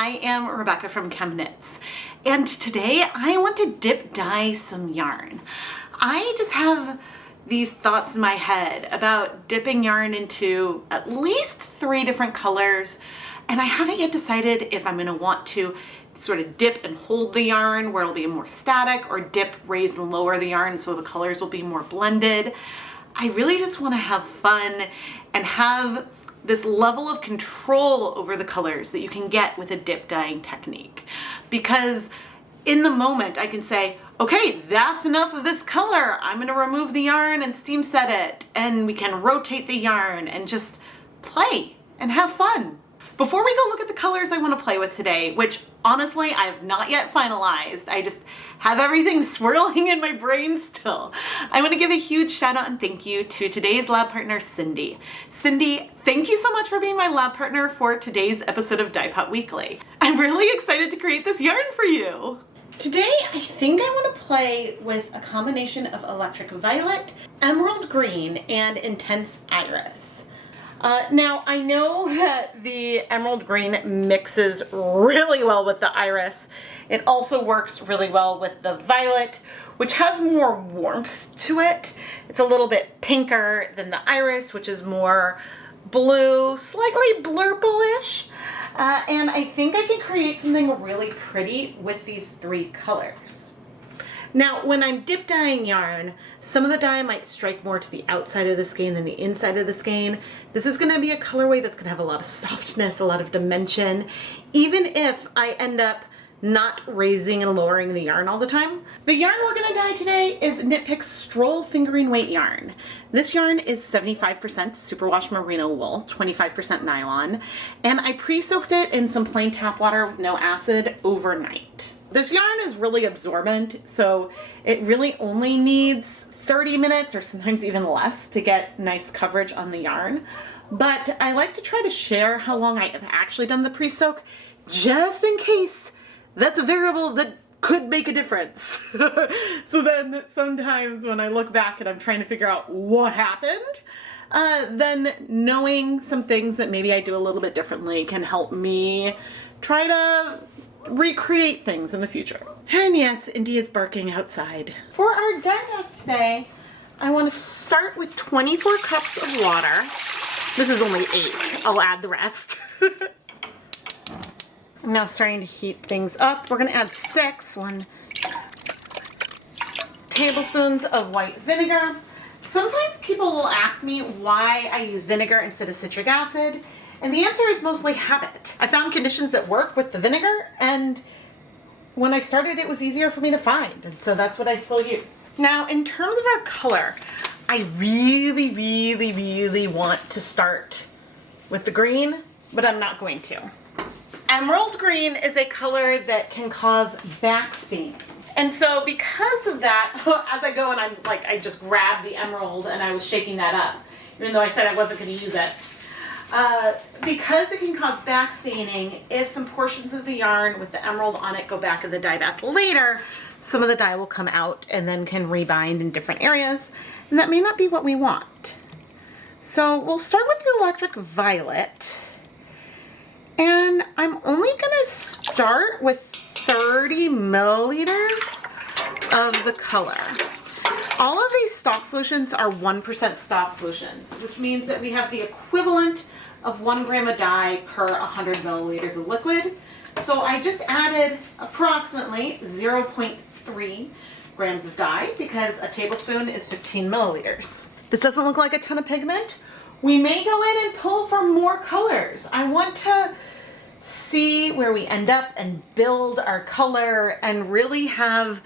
I am Rebecca from ChemKnits, and today I want to dip dye some yarn. I just have these thoughts in my head about dipping yarn into at least 3 different colors, and I haven't yet decided if I'm going to want to sort of dip and hold the yarn where it'll be more static, or dip, raise, and lower the yarn so the colors will be more blended. I really just want to have fun and have this level of control over the colors that you can get with a dip dyeing technique. Because in the moment I can say, okay, that's enough of this color. I'm going to remove the yarn and steam set it, and we can rotate the yarn and just play and have fun. Before we go look at the colors I want to play with today, which honestly I have not yet finalized, I just have everything swirling in my brain still, I want to give a huge shout out and thank you to today's lab partner, Cindy. Cindy, thank you so much for being my lab partner for today's episode of Dyepot Weekly. I'm really excited to create this yarn for you. Today, I think I want to play with a combination of electric violet, emerald green, and intense iris. Now, I know that the emerald green mixes really well with the iris. It also works really well with the violet, which has more warmth to it. It's a little bit pinker than the iris, which is more blue, slightly blurple-ish. And I think I can create something really pretty with these 3 colors. Now, when I'm dip dyeing yarn, some of the dye might strike more to the outside of the skein than the inside of the skein. This is going to be a colorway that's going to have a lot of softness, a lot of dimension, even if I end up not raising and lowering the yarn all the time. The yarn we're going to dye today is Knit Pick's Stroll Fingering Weight yarn. This yarn is 75% superwash merino wool, 25% nylon, and I pre-soaked it in some plain tap water with no acid overnight. This yarn is really absorbent, so it really only needs 30 minutes or sometimes even less to get nice coverage on the yarn. But I like to try to share how long I have actually done the pre-soak, just in case that's a variable that could make a difference. So then sometimes when I look back and I'm trying to figure out what happened, then knowing some things that maybe I do a little bit differently can help me try to recreate things in the future. And yes, Indy is barking outside. For our dye bath today, I want to start with 24 cups of water. This is only 8. I'll add the rest. I'm now starting to heat things up. We're going to add 1 tablespoons of white vinegar. Sometimes people will ask me why I use vinegar instead of citric acid. And the answer is mostly habit. I found conditions that work with the vinegar, and when I started it was easier for me to find, and so that's what I still use. Now, in terms of our color, I really want to start with the green, but I'm not going to. Emerald green is a color that can cause back stain. And so because of that, as I go and I just grabbed the emerald and I was shaking that up, even though I said I wasn't going to use it. Because it can cause back staining, if some portions of the yarn with the emerald on it go back in the dye bath later, some of the dye will come out and then can rebind in different areas, and that may not be what we want. So we'll start with the electric violet, and I'm only going to start with 30 milliliters of the color. All of these stock solutions are 1% stock solutions, which means that we have the equivalent of 1 gram of dye per 100 milliliters of liquid. So I just added approximately 0.3 grams of dye because a tablespoon is 15 milliliters. This doesn't look like a ton of pigment. We may go in and pull for more colors. I want to see where we end up and build our color and really have,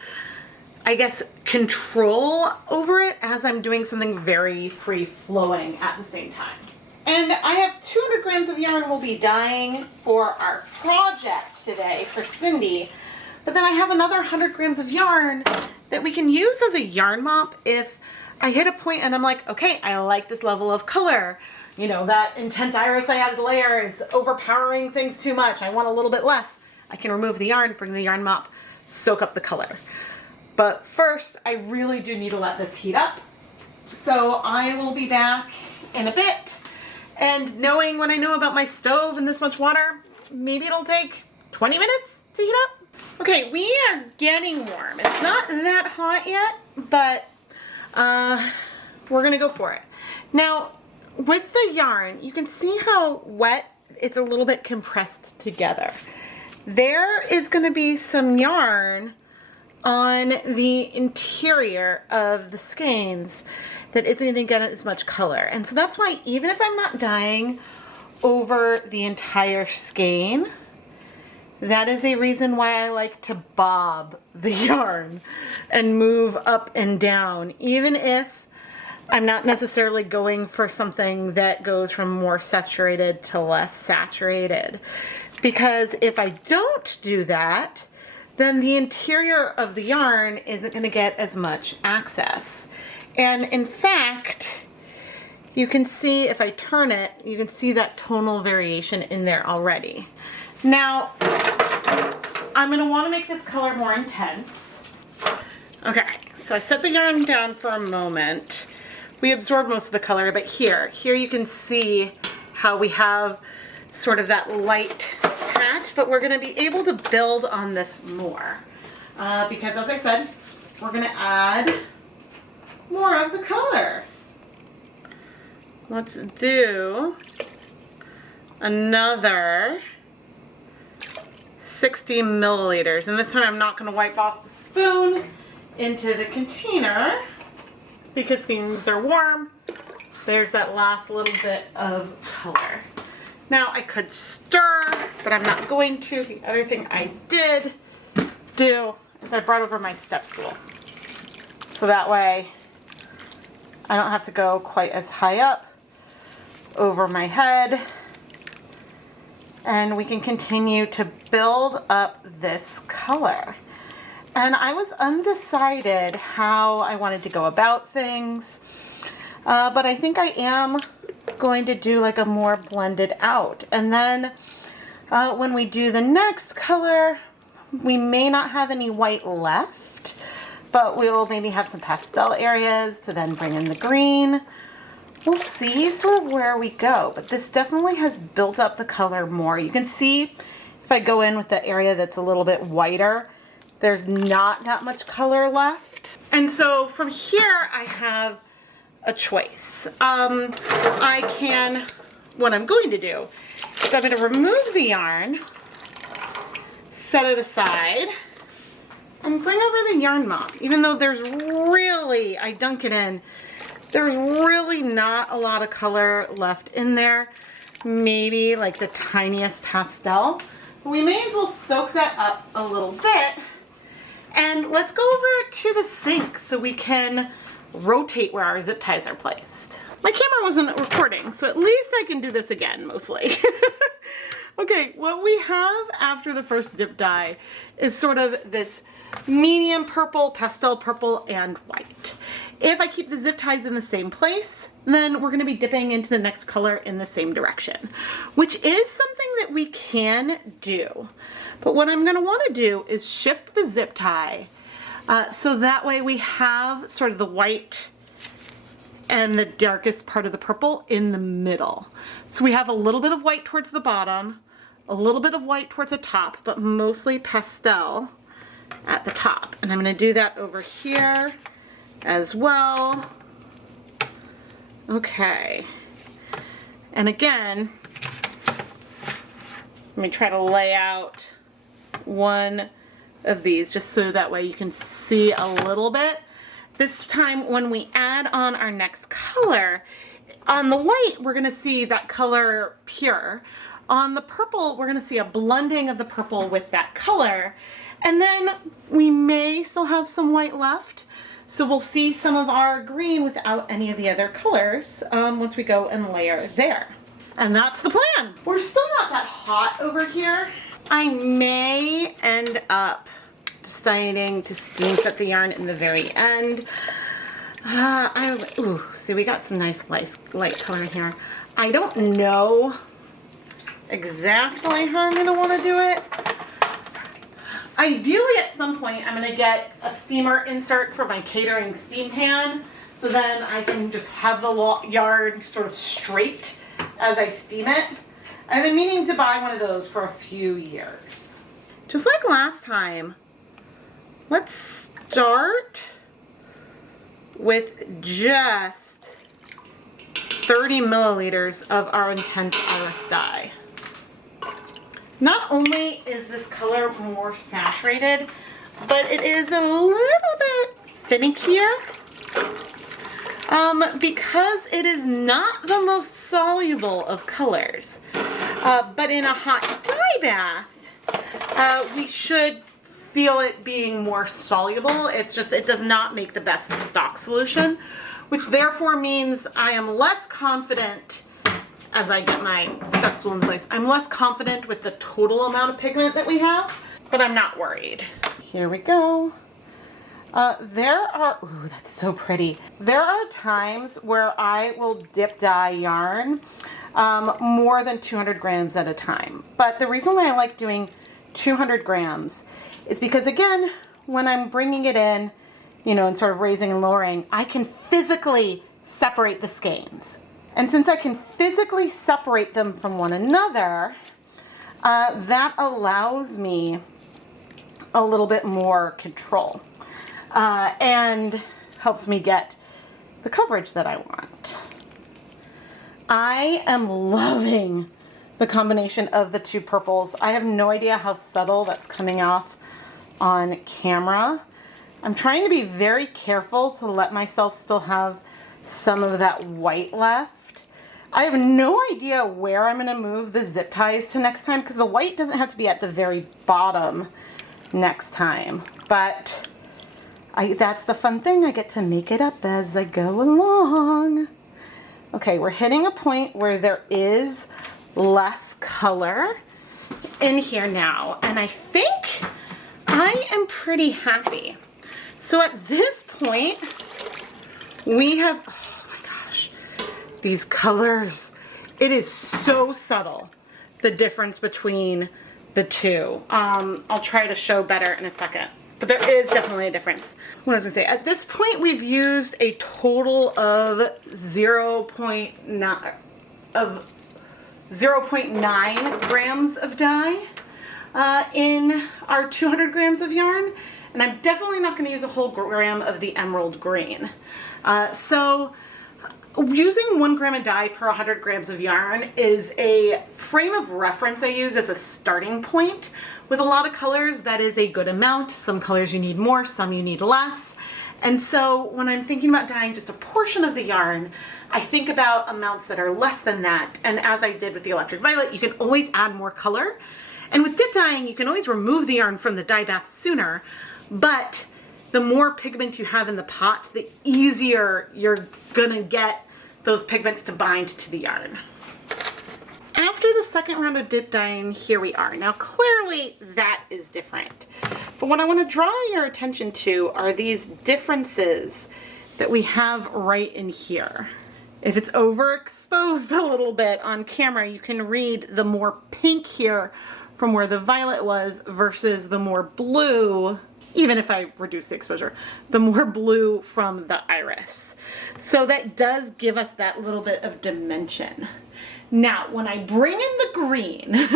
I guess, control over it as I'm doing something very free-flowing at the same time. And I have 200 grams of yarn we'll be dyeing for our project today for Cindy, but then I have another 100 grams of yarn that we can use as a yarn mop if I hit a point and I'm like, okay, I like this level of color. You know, that intense iris I added layer is overpowering things too much. I want a little bit less. I can remove the yarn, bring the yarn mop, soak up the color. But first, I really do need to let this heat up. So I will be back in a bit. And knowing what I know about my stove and this much water, maybe it'll take 20 minutes to heat up. Okay, we are getting warm. It's not that hot yet, but we're gonna go for it. Now, with the yarn, you can see how wet it's a little bit compressed together. There is gonna be some yarn on the interior of the skeins that isn't gonna get as much color. And so that's why even if I'm not dyeing over the entire skein, that is a reason why I like to bob the yarn and move up and down, even if I'm not necessarily going for something that goes from more saturated to less saturated. Because if I don't do that, then the interior of the yarn isn't going to get as much access. And in fact, you can see if I turn it, you can see that tonal variation in there already. Now, I'm going to want to make this color more intense. Okay, so I set the yarn down for a moment. We absorbed most of the color, but here you can see how we have sort of that light patch, but we're going to be able to build on this more. Because as I said, we're going to add more of the color. Let's do another 60 milliliters. And this time I'm not going to wipe off the spoon into the container because things are warm. There's that last little bit of color. Now I could stir, but I'm not going to. The other thing I did do is I brought over my step stool. So that way I don't have to go quite as high up over my head. And we can continue to build up this color. And I was undecided how I wanted to go about things, but I think I am going to do like a more blended out. And then when we do the next color, we may not have any white left, but we'll maybe have some pastel areas to then bring in the green. We'll see sort of where we go, but this definitely has built up the color more. You can see if I go in with the area that's a little bit whiter, there's not that much color left. And so from here I have a choice. What I'm going to do is I'm going to remove the yarn, set it aside, and bring over the yarn mop. Even though there's really, I dunk it in, there's really not a lot of color left in there. Maybe like the tiniest pastel. We may as well soak that up a little bit. And let's go over to the sink so we can rotate where our zip ties are placed. My camera wasn't recording, so at least I can do this again, mostly. Okay, what we have after the first dip dye is sort of this medium purple, pastel purple, and white. If I keep the zip ties in the same place, then we're going to be dipping into the next color in the same direction, which is something that we can do. But what I'm going to want to do is shift the zip tie so that way we have sort of the white and the darkest part of the purple in the middle. So we have a little bit of white towards the bottom, a little bit of white towards the top, but mostly pastel at the top. And I'm going to do that over here as well. Okay. And again, let me try to lay out one of these just so that way you can see a little bit. This time when we add on our next color, on the white we're going to see that color pure. On the purple we're going to see a blending of the purple with that color. And then we may still have some white left. So we'll see some of our green without any of the other colors once we go and layer there. And that's the plan. We're still not that hot over here. I may end up deciding to steam set the yarn in the very end. Ooh, see, we got some nice light color in here. I don't know exactly how I'm going to want to do it. Ideally, at some point, I'm going to get a steamer insert for my catering steam pan, so then I can just have the yarn sort of straight as I steam it. I've been meaning to buy one of those for a few years. just like last time, let's start with just 30 milliliters of our intense iris dye. Not only is this color more saturated, but it is a little bit finickier because it is not the most soluble of colors. But in a hot dye bath, we should feel it being more soluble. It's just, it does not make the best stock solution, which therefore means I am less confident as I get my step stool in place. I'm less confident with the total amount of pigment that we have, but I'm not worried. Here we go. Ooh, that's so pretty. There are times where I will dip dye yarn more than 200 grams at a time. But the reason why I like doing 200 grams is because, again, when I'm bringing it in, you know, and sort of raising and lowering, I can physically separate the skeins. And since I can physically separate them from one another, that allows me a little bit more control and helps me get the coverage that I want. I am loving the combination of the two purples. I have no idea how subtle that's coming off on camera. I'm trying to be very careful to let myself still have some of that white left. I have no idea where I'm going to move the zip ties to next time, because the white doesn't have to be at the very bottom next time. But that's the fun thing. I get to make it up as I go along. Okay, we're hitting a point where there is less color in here now, and I think I am pretty happy. So at this point, we have, oh my gosh, these colors. It is so subtle, the difference between the two. I'll try to show better in a second, but there is definitely a difference. What was I gonna say? At this point, we've used a total of 0.9 grams of dye in our 200 grams of yarn. And I'm definitely not going to use a whole gram of the emerald green. So using 1 gram of dye per 100 grams of yarn is a frame of reference I use as a starting point. With a lot of colors, that is a good amount. Some colors you need more, some you need less. And so when I'm thinking about dyeing just a portion of the yarn, I think about amounts that are less than that. And as I did with the electric violet, you can always add more color. And with dip dyeing, you can always remove the yarn from the dye bath sooner, but the more pigment you have in the pot, the easier you're gonna get those pigments to bind to the yarn. After the second round of dip dyeing, here we are. Now clearly that is different. But what I want to draw your attention to are these differences that we have right in here. If it's overexposed a little bit on camera, you can read the more pink here from where the violet was versus the more blue, even if I reduce the exposure, the more blue from the iris. So that does give us that little bit of dimension. Now, when I bring in the green,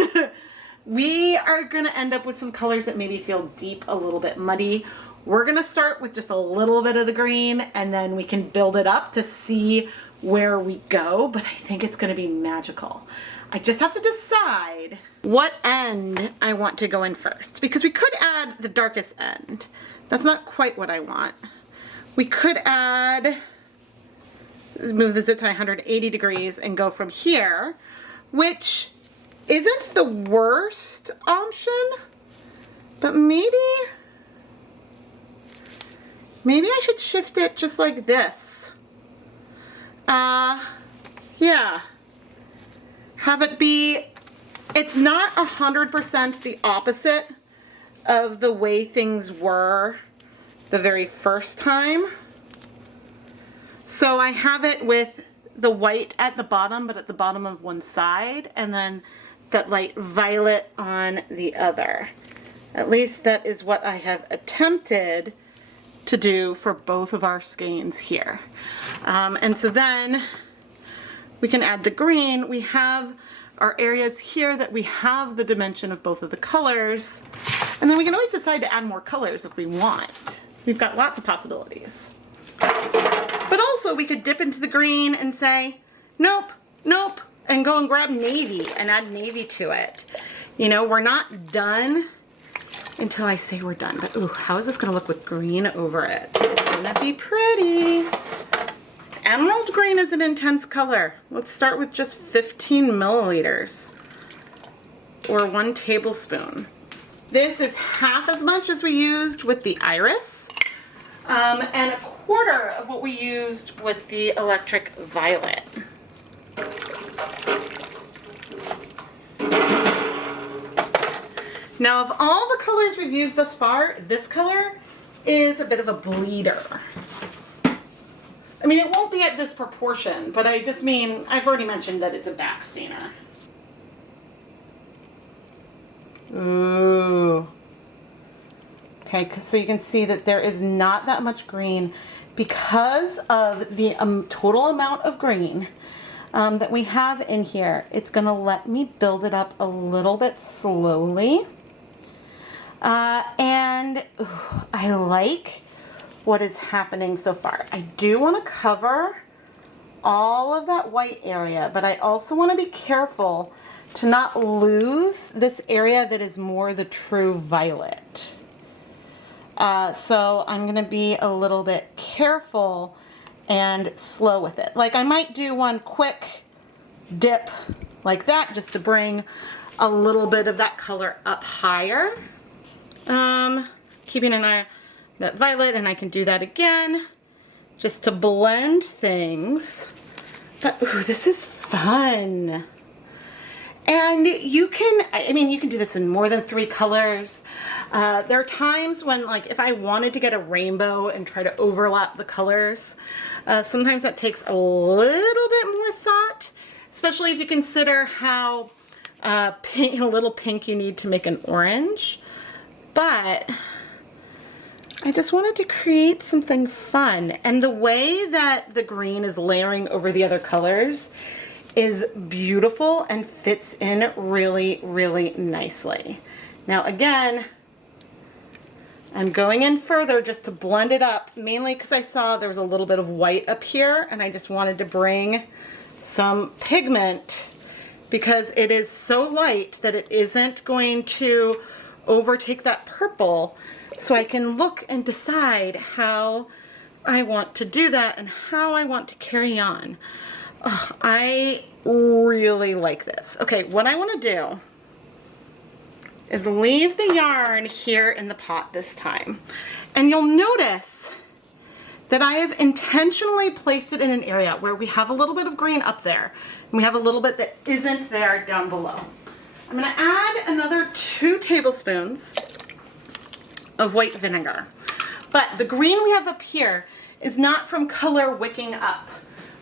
we are gonna end up with some colors that maybe feel deep, a little bit muddy. We're gonna start with just a little bit of the green, and then we can build it up to see where we go, but I think it's gonna be magical. I just have to decide what end I want to go in first, because we could add the darkest end. That's not quite what I want. We could add, move the zip tie 180 degrees and go from here, which isn't the worst option, but maybe I should shift it just like this. Yeah. Have it be, it's not 100% the opposite of the way things were the very first time. So I have it with the white at the bottom, but at the bottom of one side, and then that light violet on the other. At least that is what I have attempted to do for both of our skeins here. And so then we can add the green. We have our areas here that we have the dimension of both of the colors. And then we can always decide to add more colors if we want. We've got lots of possibilities. But also we could dip into the green and say, nope, nope, and go and grab navy and add navy to it. You know, we're not done until I say we're done. But ooh, how is this gonna look with green over it? It's gonna be pretty. Emerald green is an intense color. Let's start with just 15 milliliters or 1 tablespoon. This is half as much as we used with the iris and 1/4 of what we used with the electric violet. Now, of all the colors we've used thus far, this color is a bit of a bleeder. I mean, it won't be at this proportion, but I just mean, I've already mentioned that it's a backstainer. Ooh. Okay, so you can see that there is not that much green because of the total amount of green that we have in here. It's gonna let me build it up a little bit slowly. And ooh, I like what is happening so far. I do want to cover all of that white area, but I also want to be careful to not lose this area that is more the true violet. So I'm going to be a little bit careful and slow with it. Like I might do one quick dip like that just to bring a little bit of that color up higher. Keeping an eye on that violet, and I can do that again just to blend things. But ooh, this is fun. And you can, I mean, you can do this in more than 3 colors. There are times when, like, if I wanted to get a rainbow and try to overlap the colors, sometimes that takes a little bit more thought, especially if you consider how pink, a little pink you need to make an orange. But I just wanted to create something fun. And the way that the green is layering over the other colors is beautiful and fits in really, really nicely. Now again, I'm going in further just to blend it up, mainly because I saw there was a little bit of white up here and I just wanted to bring some pigment because it is so light that it isn't going to overtake that purple. So I can look and decide how I want to do that and how I want to carry on. Oh, I really like this. Okay, what I want to do is leave the yarn here in the pot this time. And you'll notice that I have intentionally placed it in an area where we have a little bit of green up there and we have a little bit that isn't there down below. I'm going to add another 2 tablespoons of white vinegar. But the green we have up here is not from color wicking up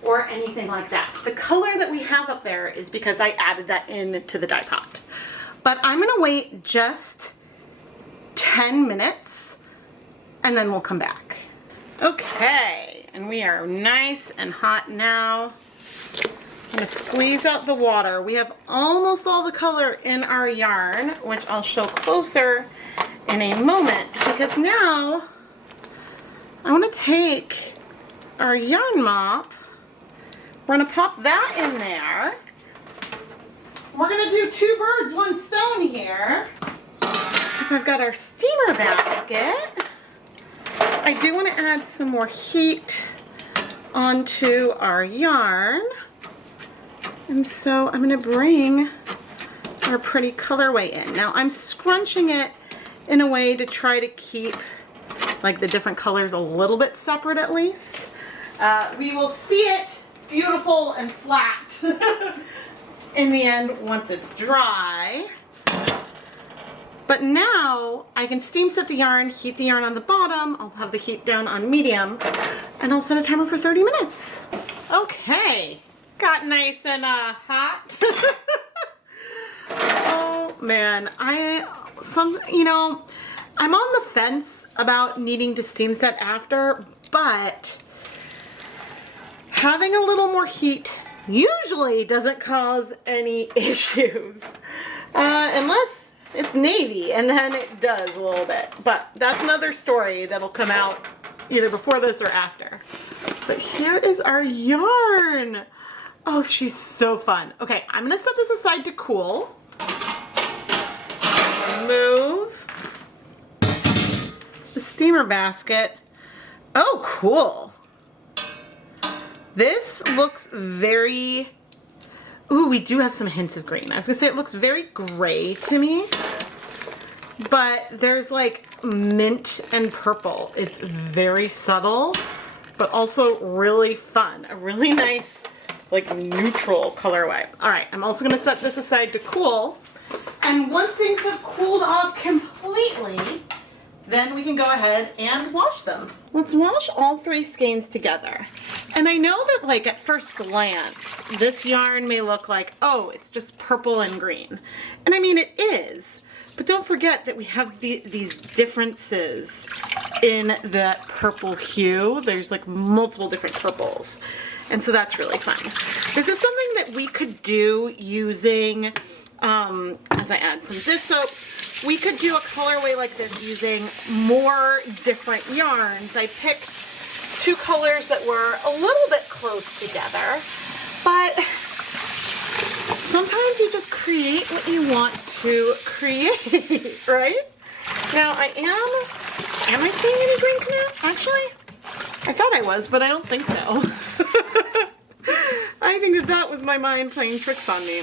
or anything like that. The color that we have up there is because I added that into the dye pot. But I'm gonna wait just 10 minutes and then we'll come back. Okay, and we are nice and hot now. I'm gonna squeeze out the water. We have almost all the color in our yarn, which I'll show closer in a moment, because now I want to take our yarn mop. We're going to pop that in there. We're going to do 2 birds, 1 stone here. So I've got our steamer basket. I do want to add some more heat onto our yarn. And so I'm going to bring our pretty colorway in. Now I'm scrunching it in a way to try to keep like the different colors a little bit separate at least. We will see it beautiful and flat in the end once it's dry. But now I can steam set the yarn, heat the yarn on the bottom, I'll have the heat down on medium, and I'll set a timer for 30 minutes. Okay, got nice and hot. Oh man, you know, I'm on the fence about needing to steam set after, but having a little more heat usually doesn't cause any issues. Unless it's navy, and then it does a little bit. But that's another story that'll come out either before this or after. But here is our yarn. Oh, she's so fun. Okay, I'm gonna set this aside to cool. Remove the steamer basket. Oh, cool. This looks very, ooh, we do have some hints of green. I was gonna say it looks very gray to me, but there's like mint and purple. It's very subtle, but also really fun. A really nice, like neutral colorway. All right, I'm also gonna set this aside to cool. And once things have cooled off completely, then we can go ahead and wash them. Let's wash all 3 skeins together. And I know that like at first glance, this yarn may look like, oh, it's just purple and green. And I mean, it is, but don't forget that we have these differences in that purple hue. There's like multiple different purples. And so that's really fun. This is something that we could do using, as I add some dish soap, we could do a colorway like this using more different yarns. I picked 2 colors that were a little bit close together, but sometimes you just create what you want to create, right? Now am I seeing any green come out? Actually, I thought I was, but I don't think so. I think that was my mind playing tricks on me.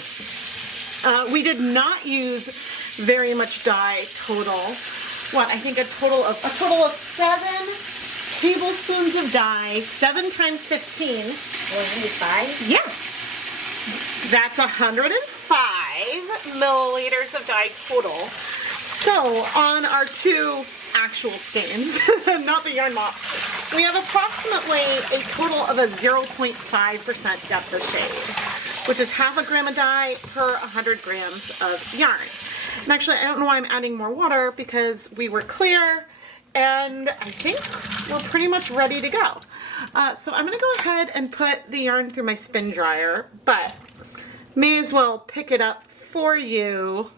We did not use very much dye total. What, I think a total of 7 tablespoons of dye, 7 times 15. 105? Yeah. That's 105 milliliters of dye total. So on our 2 actual stains, not the yarn mop, we have approximately a total of a 0.5% depth of shade, which is half a gram of dye per 100 grams of yarn. And actually, I don't know why I'm adding more water, because we were clear and I think we're pretty much ready to go. So I'm gonna go ahead and put the yarn through my spin dryer, but may as well pick it up for you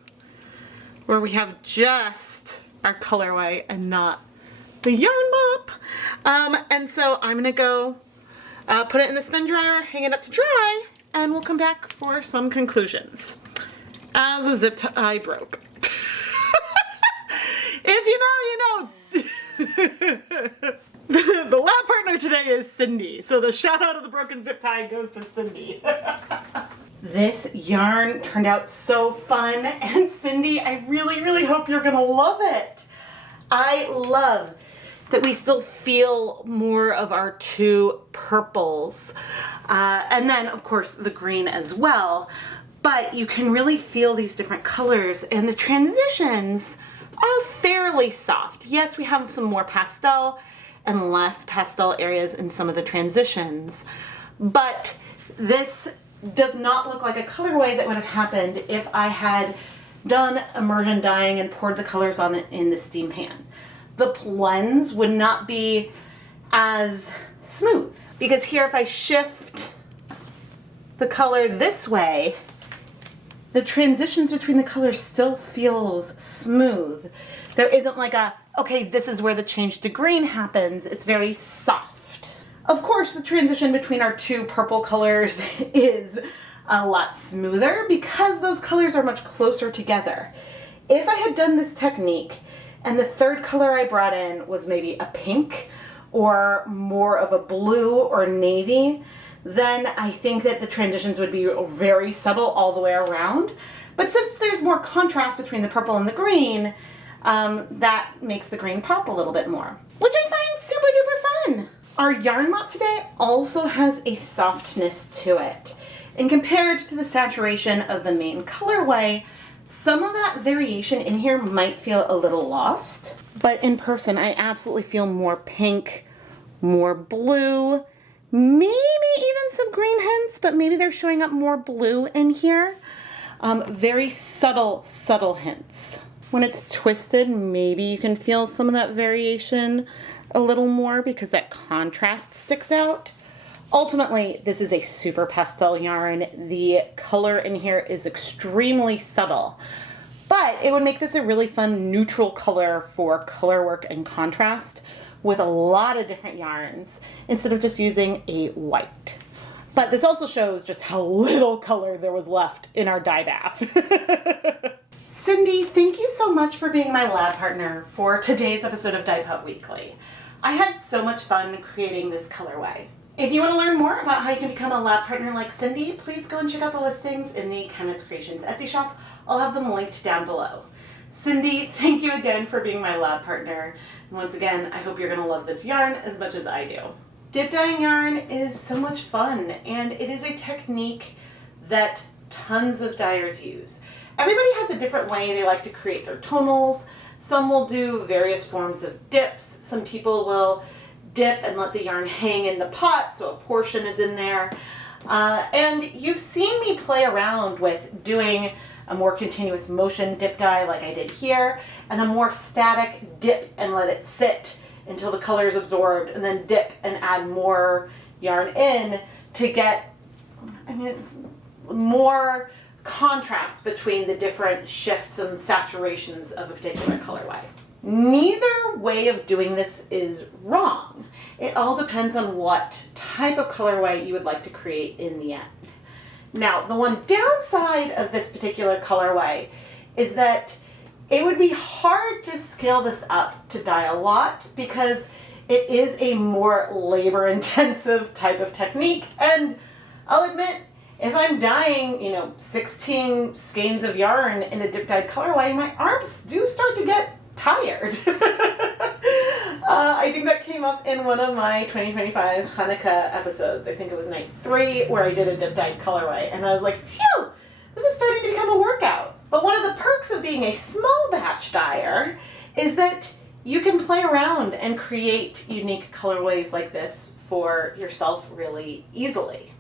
where we have just our colorway and not the yarn mop. And so I'm gonna go put it in the spin dryer, hang it up to dry, and we'll come back for some conclusions. As a zip tie broke. If you know, you know. The lab partner today is Cindy, so the shout out of the broken zip tie goes to Cindy. This yarn turned out so fun, and Cindy, I really, really hope you're gonna love it. I love that we still feel more of our 2 purples, and then of course the green as well, but you can really feel these different colors, and the transitions are fairly soft. Yes, we have some more pastel and less pastel areas in some of the transitions, but this does not look like a colorway that would have happened if I had done immersion dyeing and poured the colors on it in the steam pan. The blends would not be as smooth, because here if I shift the color this way, the transitions between the colors still feels smooth. There isn't like a, okay, this is where the change to green happens. It's very soft. Of course, the transition between our 2 purple colors is a lot smoother because those colors are much closer together. If I had done this technique and the 3rd color I brought in was maybe a pink or more of a blue or navy, then I think that the transitions would be very subtle all the way around. But since there's more contrast between the purple and the green, that makes the green pop a little bit more, which I find super duper fun. Our yarn mop today also has a softness to it. And compared to the saturation of the main colorway, some of that variation in here might feel a little lost. But in person, I absolutely feel more pink, more blue, maybe even some green hints, but maybe they're showing up more blue in here. Very subtle, subtle hints. When it's twisted, maybe you can feel some of that variation a little more because that contrast sticks out. Ultimately, this is a super pastel yarn. The color in here is extremely subtle, but it would make this a really fun neutral color for color work and contrast with a lot of different yarns instead of just using a white. But this also shows just how little color there was left in our dye bath. Cindy, thank you so much for being my lab partner for today's episode of Dyepot Weekly. I had so much fun creating this colorway. If you want to learn more about how you can become a lab partner like Cindy, please go and check out the listings in the ChemKnits Creations Etsy shop. I'll have them linked down below. Cindy, thank you again for being my lab partner. And once again, I hope you're going to love this yarn as much as I do. Dip dyeing yarn is so much fun, and it is a technique that tons of dyers use. Everybody has a different way they like to create their tonals. Some will do various forms of dips. Some people will dip and let the yarn hang in the pot so a portion is in there. And you've seen me play around with doing a more continuous motion dip dye like I did here, and a more static dip and let it sit until the color is absorbed, and then dip and add more yarn in to get, it's more contrast between the different shifts and saturations of a particular colorway. Neither way of doing this is wrong. It all depends on what type of colorway you would like to create in the end. Now, the one downside of this particular colorway is that it would be hard to scale this up to dye a lot because it is a more labor-intensive type of technique. And I'll admit, if I'm dyeing, 16 skeins of yarn in a dip dyed colorway, my arms do start to get tired. I think that came up in one of my 2025 Hanukkah episodes. I think it was night 3 where I did a dip dyed colorway, and I was like, phew, this is starting to become a workout. But one of the perks of being a small batch dyer is that you can play around and create unique colorways like this for yourself really easily.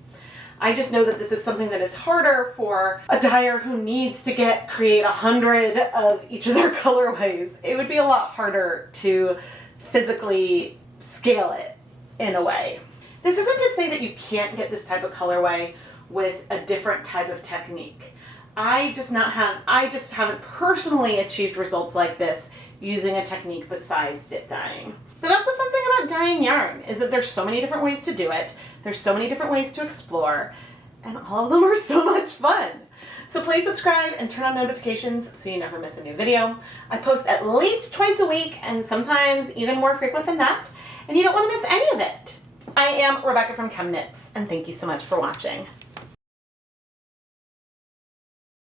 I just know that this is something that is harder for a dyer who needs to create 100 of each of their colorways. It would be a lot harder to physically scale it in a way. This isn't to say that you can't get this type of colorway with a different type of technique. I just haven't personally achieved results like this using a technique besides dip dyeing. But that's the fun thing about dyeing yarn, is that there's so many different ways to do it. There's so many different ways to explore, and all of them are so much fun. So please subscribe and turn on notifications so you never miss a new video. I post at least twice a week, and sometimes even more frequent than that, and you don't want to miss any of it. I am Rebecca from ChemKnits, and thank you so much for watching.